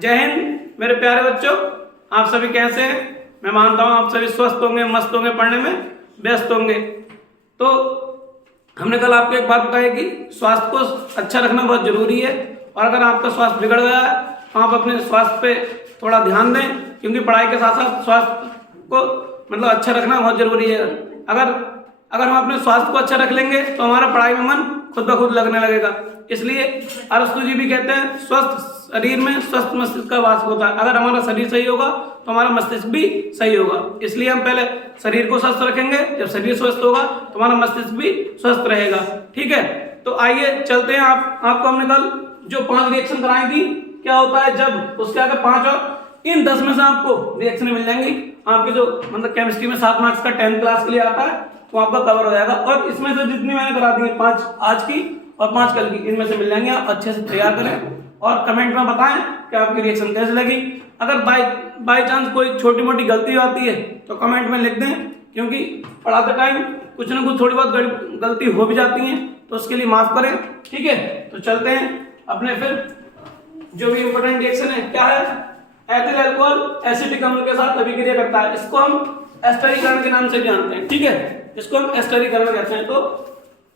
जय हिंद मेरे प्यारे बच्चों, आप सभी कैसे हैं? मैं मानता हूँ आप सभी स्वस्थ होंगे, मस्त होंगे, पढ़ने में व्यस्त होंगे। तो हमने कल आपको एक बात बताई कि स्वास्थ्य को अच्छा रखना बहुत जरूरी है, और अगर आपका स्वास्थ्य बिगड़ गया है तो आप अपने स्वास्थ्य पे थोड़ा ध्यान दें, क्योंकि पढ़ाई के साथ साथ स्वास्थ्य को मतलब अच्छा रखना बहुत जरूरी है। अगर हम अपने स्वास्थ्य को अच्छा रख लेंगे तो हमारा पढ़ाई में मन खुद ब खुद लगने लगेगा। इसलिए अरस्तु जी भी कहते हैं स्वस्थ शरीर में स्वस्थ मस्तिष्क का वास होता है। अगर हमारा शरीर सही होगा तो हमारा मस्तिष्क भी सही होगा। इसलिए हम पहले शरीर को स्वस्थ रखेंगे, जब शरीर स्वस्थ होगा तो हमारा मस्तिष्क भी स्वस्थ रहेगा। ठीक है, तो आइए चलते हैं। आपको हमने कल जो 5 रिएक्शन कराई थी, क्या होता है जब उसके आगे 5 और इन 10 में से आपको रिएक्शन मिल जाएंगी। आपके जो मतलब केमिस्ट्री में 7 मार्क्स का 10th क्लास के लिए आता है वो आपका कवर हो जाएगा। और इसमें से जितनी मैंने करा दी है, 5 आज की और 5 कल की, इनमें से मिल जाएंगे। आप अच्छे से तैयार करें और कमेंट में बताएं कि आपकी रिएक्शन कैसे लगी। अगर बाय चांस कोई छोटी मोटी गलती आती है तो कमेंट में लिख दें, क्योंकि पढ़ाते टाइम कुछ ना कुछ थोड़ी बहुत गलती हो भी जाती है, तो उसके लिए माफ करें। ठीक है, तो चलते हैं अपने फिर जो भी इंपोर्टेंट रिएक्शन है। क्या है? एथिल अल्कोहल एसिटिक अम्ल के साथ अभिक्रिया करता है। इसको हम एस्टरीकरण के नाम से जानते हैं। ठीक है, इसको हम एस्टरीकरण कहते हैं। तो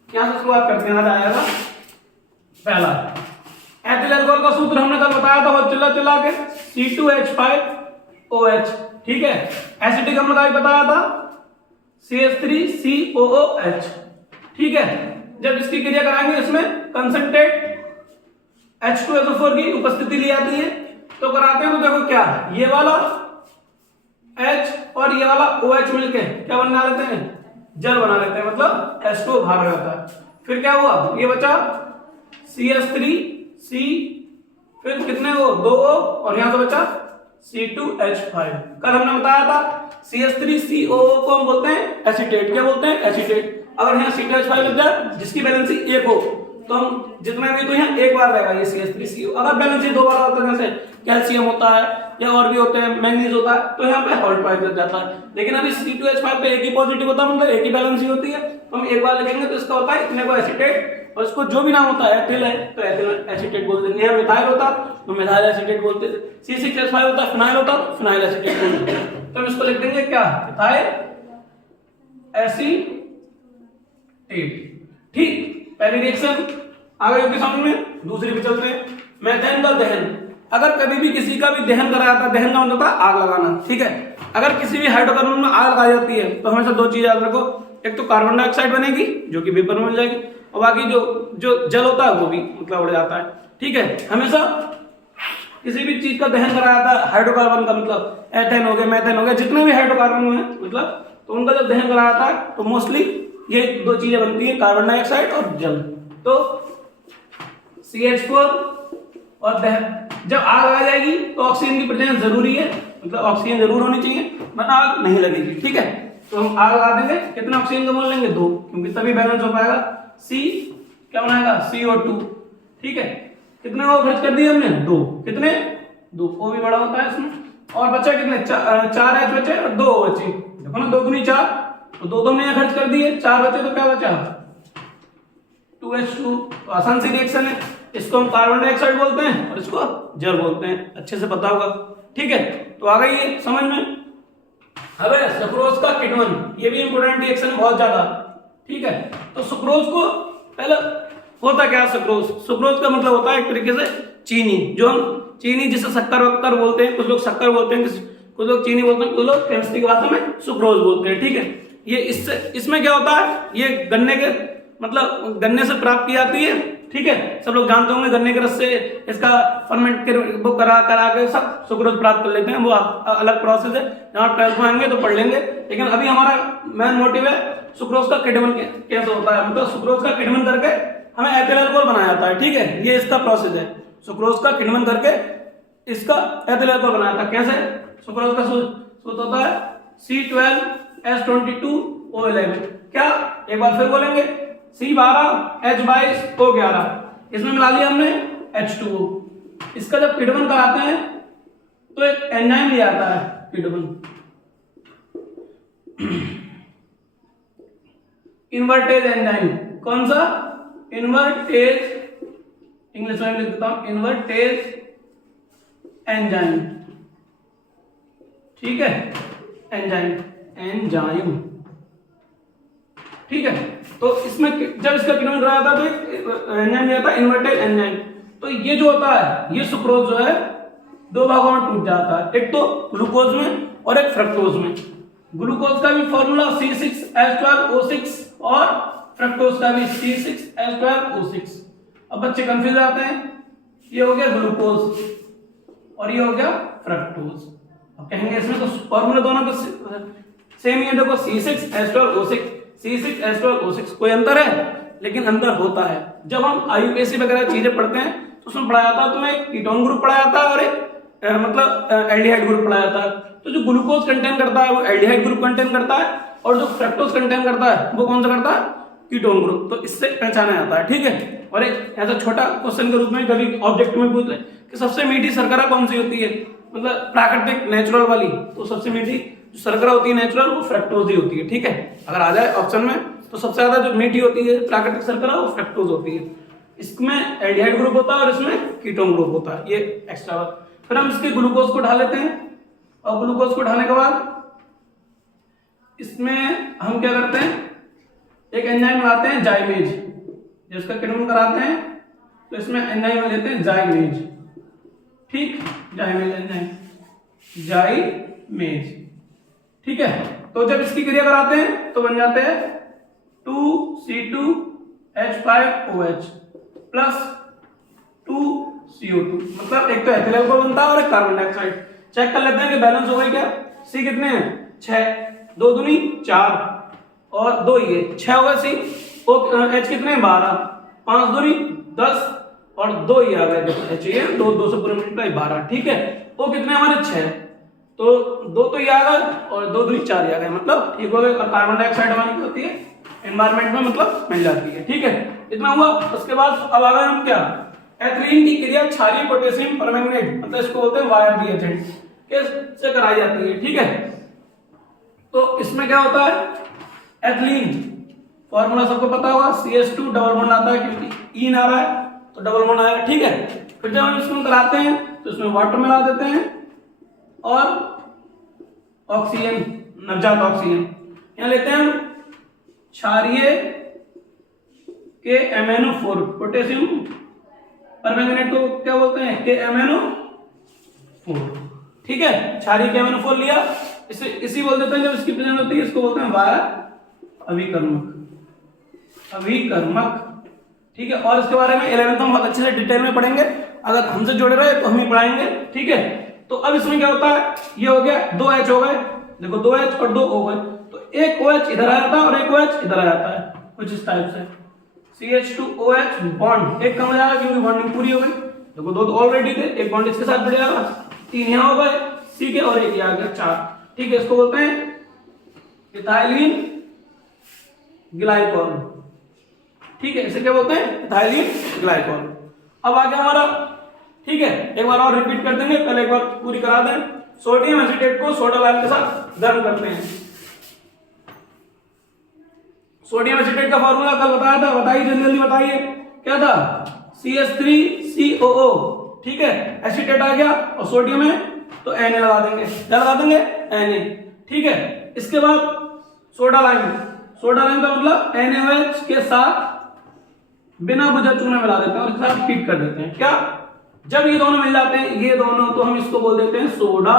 यहां से शुरुआत करते हैं। आ जाएगा पहला एथिल अल्कोहल का सूत्र हमने कल बताया था, वो चिल्ला के C2H5OH। ठीक है, एसिटिक अम्ल का भी बताया था CH3COOH। ठीक है, जब इसकी क्रिया कराएंगे इसमें कंसंट्रेट H2SO4 की उपस्थिति ली जाती है, तो कराते हैं। तो देखो क्या, ये वाला H और ये वाला OH मिलके क्या बना लेते हैं? जल बना लेते हैं, मतलब H2O बाहर जाता है। फिर क्या हुआ? ये बचा CH3C, फिर कितने हो? 2O, और यहां से बचा C2H5। कल हमने बताया था CH3COO को हम बोलते हैं एसीटेट। क्या बोलते हैं? एसीटेट। अगर यहाँ C2H5 लग जाए जिसकी वैलेंसी 1 हो तो हम जितना भी, तो यहाँ एक बार रहेगा ये CH3CO। अगर वैलेंसी 2 बार होता है, जैसे कैल्शियम होता है या और भी होते हैं, मैंगनीज होता है, तो यहाँ पे हॉल्ट पॉइंट लग जाता है। लेकिन अभी C2H5 पे एक ही पॉजिटिव होता है, मतलब एक ही वैलेंसी होती है, तो हम एक बार लिखेंगे तो इसका होता है इतने को एसीटेट, और इसको जो भी नाम होता है, एथिल है तो एथिल एसीटेट बोल देंगे। यहाँ मिथाइल होता तो मिथाइल एसीटेट बोलते थे। C6H5 होता है फिनाइल होता तो फिनाइल एसीटेट बोलते हैं। तो हम इसको लिख देंगे क्या? Methyl acetate. ठीक, पहली रिएक्शन आ गई होगी समझ में। दूसरी पे चलते हैं, मेथेन का दहन। अगर कभी भी किसी का भी दहन कराया था, दहन का मतलब होता है आग लगाना। ठीक है, अगर किसी भी हाइड्रोकार्बन में आग लगाई जाती है तो हमेशा 2 चीजें याद रखो। एक तो कार्बन डाइऑक्साइड बनेगी जो कि वेपर में मिल जाएगी, और बाकी जो जल होता है वो भी मतलब उड़ जाता है। ठीक है, हमेशा किसी भी चीज का दहन कराया था हाइड्रोकार्बन का, मतलब एथेन हो गया, मेथेन हो गया, जितने भी हाइड्रोकार्बन हुए मतलब, तो उनका जब दहन कराया था तो मोस्टली ये 2 चीजें बनती है, कार्बन डाइऑक्साइड और जल। तो CH4 और दहन जब आग लगाई जाएगी तो ऑक्सीजन की प्रेजेंस जरूरी है, मतलब ऑक्सीजन जरूर होनी चाहिए, वरना आग नहीं लगेगी। ठीक है, तो हम आग लगा देंगे, कितना ऑक्सीजन का मोल लेंगे? 2, क्योंकि तभी बैलेंस हो पाएगा। C क्या बनाएगा? CO2। ठीक है, कितने को खर्च कर दिए हमने? 2। कितने? 2। O भी बड़ा होता है इसमें। और बचा कितने? 4 H बचे और 2 O बचे। देखो ना, 2 दूनी 4, तो 2 तो हमने खर्च कर दिए, 4 बचे तो क्या बचा? 2H2। तो आसान सी रिएक्शन है। इसको हम कार्बन डाइऑक्साइड बोलते हैं और इसको जल बोलते हैं, अच्छे से पता होगा। ठीक है, तो आ गई ये समझ में। अब सुक्रोज का किण्वन, ये भी इंपोर्टेंट रिएक्शन है बहुत ज्यादा। ठीक है, तो सुक्रोज को पहले होता क्या? सुक्रोज का मतलब होता है एक तरीके से चीनी, जो हम चीनी जिसे शक्कर वक्कर बोलते हैं, कुछ लोग शक्कर बोलते हैं, कुछ लोग चीनी बोलते हैं, कुछ लोग केमिस्ट्री की भाषा में सुक्रोज बोलते हैं। ठीक है, ये इसमें क्या होता है? ये गन्ने के मतलब गन्ने से प्राप्त की जाती है। ठीक है, सब लोग जानते होंगे गन्ने के रस से इसका फर्मेंट के वो करा के सब सुक्रोज प्राप्त कर लेते हैं। वो अलग प्रोसेस है, जहाँ 12th में आएंगे तो पढ़ लेंगे। लेकिन अभी हमारा मेन मोटिव है सुक्रोज का किण्वन कैसे होता है, मतलब सुक्रोज का किण्वन करके हमें एथिल अल्कोहल बनाया जाता है। ठीक है, ये इसका प्रोसेस है। सुक्रोज का किण्वन करके इसका एथिल अल्कोहल बनाया था। कैसे? सुक्रोज का सूत्र होता है C12H22O11। क्या? एक बार फिर बोलेंगे, C12H22O11। इसमें मिला लिया हमने H2O। इसका जब किण्वन कराते हैं तो एक एंजाइम लिया जाता है किण्वन, इन्वर्टेज एंजाइम। कौन सा? इन्वर्टेज, इंग्लिश में लिख देता हूं, इन्वर्टेज एंजाइम, ठीक है, एंजाइम, एंजाइम, ठीक है। तो इसमें जब इसका किन्होंने कराया था तो एंजाइम दिया था इन्वर्टेड एंजाइम। तो ये जो होता है, ये सुक्रोज जो है दो भागों में टूट जाता है, एक तो ग्लूकोज में और एक फ्रक्टोज में। ग्लूकोज का भी फॉर्मूला C6H12O6 और फ्रक्टोज का भी C6H12O6। अब बच्चे कंफ्यूज आते हैं, ये हो गया ग्लूकोज और ये हो गया फ्रक्टोज। अब कहेंगे इसमें तो फॉर्मूला दोनों का सेम ही है, देखो C6H12O6, C6H12O6, कोई अंतर है? लेकिन अंतर होता है। जब हम IUPAC वगैरह चीजें पढ़ते हैं तो उसमें पढ़ाया जाता है, तुम्हें कीटोन ग्रुप पढ़ाया जाता है और एक मतलब एल्डिहाइड ग्रुप पढ़ाया जाता है। तो जो ग्लूकोज कंटेन करता है वो एल्डिहाइड ग्रुप कंटेन करता है, और जो फ्रक्टोज कंटेन करता है वो कौन सा करता है? Ketone group. तो इससे पहचाना जाता है, ठीक है। और एक ऐसा छोटा क्वेश्चन के रूप में कभी ऑब्जेक्ट में पूछते हैं कि सबसे मीठी शर्करा कौन सी होती है, मतलब प्राकृतिक नेचुरल वाली, तो सबसे मीठी जो शर्करा होती है नेचुरल वो फ्रक्टोज ही होती है, ठीक है। अगर आ जाए ऑप्शन में तो सबसे ज्यादा जो मीठी होती है प्राकृतिक शर्करा वो फ्रक्टोज होती है। इसमें एल्डिहाइड ग्रुप होता है और इसमें कीटोन ग्रुप होता है, ये एक्स्ट्रा बात। फिर हम इसके ग्लूकोज को ढा लेते हैं, और ग्लूकोज को ढाने के बाद इसमें हम क्या करते हैं, एक एंजाइम बनाते हैं जाइमेज, जिसका किण्वन कराते हैं तो इसमें एंजाइम लेते हैं जाइमेज, ठीक, जाइमेज एंजाइम, जाइमेज, ठीक है। तो जब इसकी क्रिया कराते हैं तो बन जाते हैं 2C2H5OH प्लस 2CO2, मतलब एक तो एथिल अल्कोहल बनता है और एक कार्बन डाइऑक्साइड। चेक कर लेते हैं कि बैलेंस हो गई क्या। C कितने हैं? 6, 2 दूनी 4 और 2 ये 6 होगा C। H कितने हैं? 12, 5 दूनी 10 और 2 ये आ गए, H ये 2 से पूरे मल्टीप्लाई 12, ठीक है। O कितने हमारे? 6, तो 2 तो ये आ गए और 2 दूनी 4 ये आ गए, मतलब ठीक हो गए। और कार्बन डाइऑक्साइड हमारी क्या होती है? एनवायरमेंट में मतलब मिल जाती है, ठीक है। इतना हुआ। उसके बाद अब आ गए हम क्या, एथिलीन की क्रिया क्षारीय पोटेशियम परमैंगनेट, मतलब इसको बोलते हैं वायर रिएजेंट, कैसे कराई जाती है, ठीक है। तो इसमें क्या होता है, एथिलीन फॉर्मूला सबको पता होगा, CH2 डबल बॉन्ड आता है क्योंकि ईन आ रहा है तो डबल बॉन्ड आएगा, ठीक है। फिर जब हम इसको कराते हैं तो इसमें वाटर मिला देते हैं और ऑक्सीजन, नवजात ऑक्सीजन यहां लेते हैं हम, क्षारीय के MnO4 पोटेशियम परमैंगनेट को क्या बोलते हैं, KMnO4, ठीक है। क्षारीय KMnO4 लिया, इसे इसी बोल देते हैं जब इसकी प्रेजेंस होती है, इसको बोलते हैं वायर अभिकर्मक, अभिकर्मक, ठीक है। और इसके बारे में 11th में बहुत अच्छे से डिटेल में पढ़ेंगे, अगर हमसे जुड़े रहे तो हम ही पढ़ाएंगे, ठीक है। तो अब इसमें क्या होता है, ये हो गया 2H हो गए, देखो 2H और 2 हो गए, तो एक OH इधर आ जाता है और एक OH इधर आ जाता है, कुछ इस टाइप से। CH2OH बॉन्ड एक कम हो जाएगा क्योंकि बॉन्डिंग पूरी हो गई, देखो 2 तो ऑलरेडी थे, एक बॉन्ड इसके साथ जुड़ जाएगा, 3 यहाँ हो गए C के और एक आ गया 4, ठीक है। इसको बोलते हैं इथाइलिन ग्लाइकॉल, ठीक है। इसे क्या बोलते हैं, इथाइलिन ग्लाइकॉल। अब आ गया हमारा, ठीक है। एक बार और रिपीट कर देंगे, पहले एक बार पूरी करा दें। सोडियम एसीटेट को सोडा लाइम के साथ गर्म करते हैं। सोडियम एसीटेट का फॉर्मूला कल बताया था, बताइए जल्दी जल्दी बताइए, क्या था, CH3COO, ठीक है। एसीटेट आ गया और सोडियम है तो Na लगा देंगे, क्या लगा देंगे, Na, ठीक है। इसके बाद सोडा लाइम, सोडा लाइम का मतलब NaOH के साथ बिना बुझा चूना मिला देते हैं और इसके साथ हीट कर देते हैं, क्या, जब ये दोनों मिल जाते हैं, ये दोनों, तो हम इसको बोल देते हैं सोडा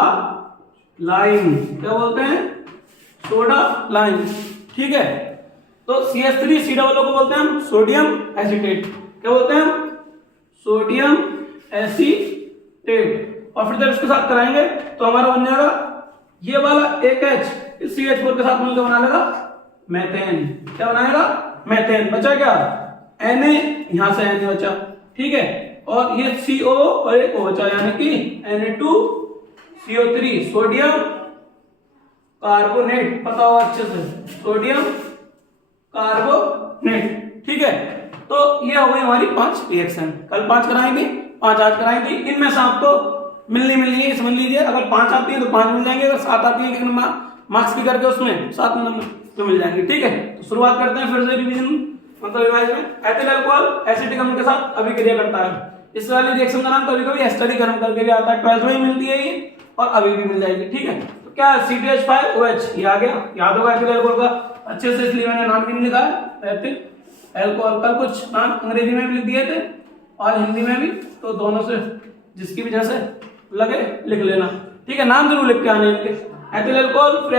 लाइम, क्या बोलते हैं, सोडा लाइम, ठीक है। तो CH3COO को बोलते हैं हम सोडियम एसीटेट, क्या बोलते हैं हम, सोडियम एसीटेट। और फिर जब इसके साथ कराएंगे तो हमारा बन जाएगा ये वाला एक H CH4 के साथ मिलकर बना लेगा मेथेन, क्या बनाएगा, मेथेन। बचा क्या, Na, यहां से Na बचा, ठीक है। और ये CO और एक O बचा, यानी कि Na2CO3 सोडियम कार्बोनेट, पता होगा अच्छे से, सोडियम कार्बोनेट, ठीक है। तो ये हो गई हमारी 5 रिएक्शन, कल 5 कराई थी, 5 आज कराई थी। इनमें से आपको मिलनी है, समझ लीजिए, अगर 5 आती है तो 5 मिल जाएंगे, अगर 7 आती है मार्क्स की करके उसमें 7 नंबर तो मिल जाएंगे, ठीक है। तो शुरुआत करते हैं फिर से रिवीजन, मतलब रिवाइज में। एथिल अल्कोहल एसिटिक अम्ल के साथ अभिक्रिया करता है, इस वाली रिएक्शन का नाम कभी कभी एस्टर गर्म करके भी आता है, 12th में ही मिलती है ये और अभी भी मिल जाएगी। ठीक है, तो क्या CH5OH ये आ गया, याद होगा एथिल अल्कोहल का अच्छे से, इसलिए मैंने नाम भी नहीं लिखा है एथिल अल्कोहल का। कुछ नाम अंग्रेजी में भी लिख दिए थे और हिंदी में भी, तो दोनों से जिसकी भी जैसे लगे लिख लेना। ठीक है, नाम जरूर लिख के आने इनके। एथिल अल्कोहल, फिर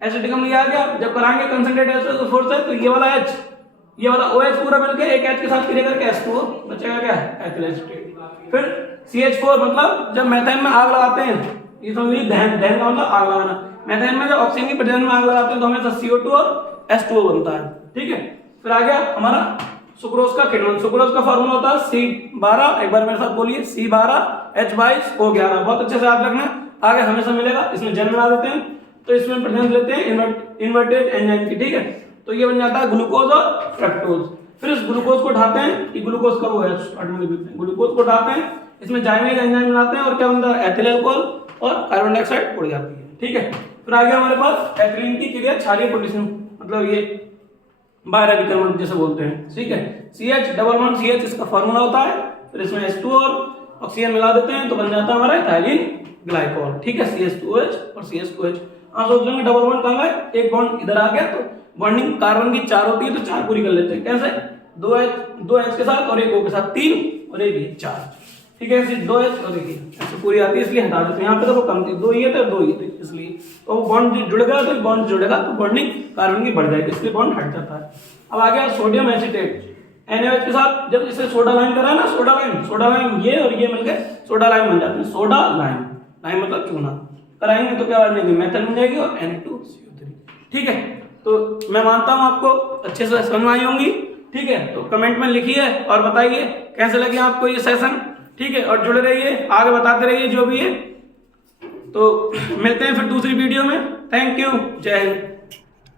एसिटिकम ये आ गया। जब कराएंगे कंसंट्रेट H2SO4 से तो ये वाला H, ये वाला OH पूरा मिलके एक H के साथ क्रिया करके H2O बचेगा क्या है, एथिल एसीटेट। फिर CH4 मतलब जब मेथेन में आग लगाते हैं, ये समझिए दहन का मतलब आग लगाना। मेथेन में जब ऑक्सीजन की प्रेजेंस में आग लगाते हैं तो हमेशा CO2 और H2O बनता है। ठीक है, फिर आ गया हमारा सुक्रोज का किण्वन। सुक्रोज का फॉर्मूला होता है C12, एक बार मेरे साथ बोलिए, C12H22O11। बहुत अच्छे से याद रखना, आगे हमेशा मिलेगा। इसमें जन बना देते हैं तो इसमें प्रेजेंस लेते हैं इन्वर्टेड एंजाइम की। ठीक है, तो ये बन जाता है ग्लूकोज और फ्रक्टोज। फिर इस ग्लूकोज को उठाते हैं, ये ग्लूकोज का वो है, ग्लूकोज को उठाते हैं, इसमें जाइमेज एंजाइम बनाते हैं और क्या बनता है, एथिल अल्कोहल और कार्बन डाइऑक्साइड उड़ जाती है। ठीक है, फिर आ गया हमारे पास एथिलीन की क्रिया क्षारीय पोटेशियम, मतलब ये बायरविक्रमण जैसे बोलते हैं। ठीक है, CH इसका फॉर्मूला होता है। फिर इसमें H2 और ऑक्सीजन मिला देते हैं तो बन जाता है हमारा इथाइलिन ग्लाइकोल। ठीक है, CH2OH और CH2H। आप सोच लेंगे डबल बॉन्ड कहाँ है, एक बॉन्ड इधर आ गया, तो बॉन्डिंग कार्बन की 4 होती है तो 4 पूरी कर लेते हैं। कैसे, 2H के साथ और एक O के साथ 3 और एक 4। ठीक है, ऐसे 2H और एक ऐसे पूरी आती है, इसलिए हटा देते हैं। यहाँ पे तो वो कम थी, 2 ये थे 2 ये थे, इसलिए तो वो बॉन्ड जुड़ गया, तो बॉन्ड जुड़ेगा तो बॉन्डिंग कार्बन की बढ़ जाएगी, इसलिए बॉन्ड हट जाता है। अब आ गया सोडियम एसीटेट, NaOH के साथ जब इसे सोडा लाइम करा ना, सोडा लाइम ये और ये मिलकर सोडा लाइम बन जाते हैं। सोडा लाइम, लाइम मतलब चूना, कराएंगे तो क्या बनेगी, मेथन बन जाएगी और Na2CO3। ठीक है, तो मैं मानता हूं आपको अच्छे से समझ आई होंगी। ठीक है, तो कमेंट में लिखिए और बताइए कैसे लगे आपको ये सेशन। ठीक है, और जुड़े रहिए, आगे बताते रहिए जो भी है। तो मिलते हैं फिर दूसरी वीडियो में। थैंक यू, जय हिंद।